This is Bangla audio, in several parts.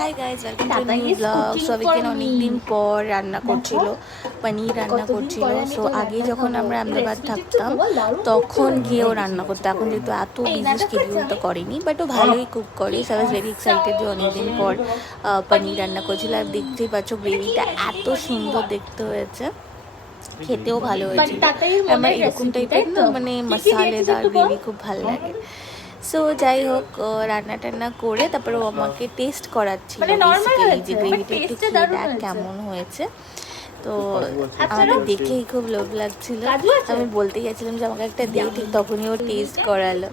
Hi guys, welcome to new blog. So weekend অনেকদিন পর রান্না করছিল, পনির রান্না করছিল। সো আগে যখন আমরা আহমেদাবাদ থাকতাম তখন গিয়েও রান্না করতো। এখন যেহেতু এত বিজি শিডিউল তো করেনি, বাট ও ভালোই কুক করে। So I was very excited যে অনেকদিন পর পনির রান্না করছিল। আর দেখতেই পাচ্ছ গ্রেভিটা এত সুন্দর দেখতে হয়েছে, খেতেও ভালো হয়েছিল। আমার এরকম টাইপের না মানে মশালেদার গ্রেভি খুব ভালো লাগে। সো যাই হোক, রান্না টান্না করে তারপরে ও আমাকে টেস্ট করাচ্ছিল বেসিক্যালি যে গ্রেভিটা একটু খেয়ে দেখ কেমন হয়েছে। তো আমাকে দেখেই খুব লোভ লাগছিল, আমি বলতে গেছিলাম যে আমাকে একটা দিয়ে, ঠিক তখনই ও টেস্ট করালো।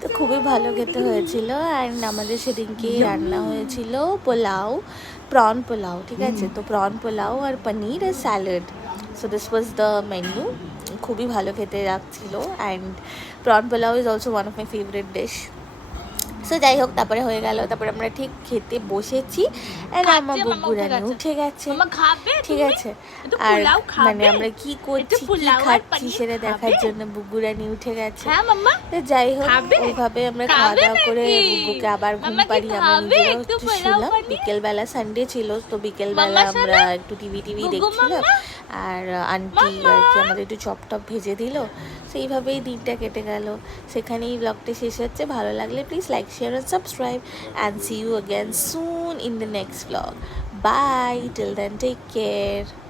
তো খুবই ভালো খেতে হয়েছিল। অ্যান্ড আমাদের সেদিনকে রান্না হয়েছিল পোলাও, প্রন পোলাও, ঠিক আছে। তো প্রন পোলাও আর পনির আর salad. So this was the menu. খুবই ভালো খেতে লাগছিল। And prawn pulao is also one of my favourite dish. So যাই হোক, তারপরে হয়ে গেল, তারপরে আমরা ঠিক খেতে বসেছি। অ্যান্ড আমার বুগুরানি উঠে গেছে, ঠিক আছে। আর মানে আমরা কি করছি কি খাচ্ছি সেটা দেখার জন্য বুগুরানি উঠে গেছে। তো যাই হোক, ওইভাবে আমরা খাওয়া দাওয়া করে বুগুকে আবার ঘুম পাড়িয়ে আমরা নিজেরাও একটু শুলাম। বিকেলবেলা সানডে ছিল, তো বিকেলবেলা আমরা একটু টিভি দেখছিলাম। আর আন্টি আর কি আমাদের একটু চপ টপ ভেজে দিল। সেইভাবেই দিনটা কেটে গেল। সেখানেই ব্লগটা শেষ হচ্ছে। ভালো লাগলে please like, share and subscribe, and see you again soon in the next vlog. Bye. Till then, take care.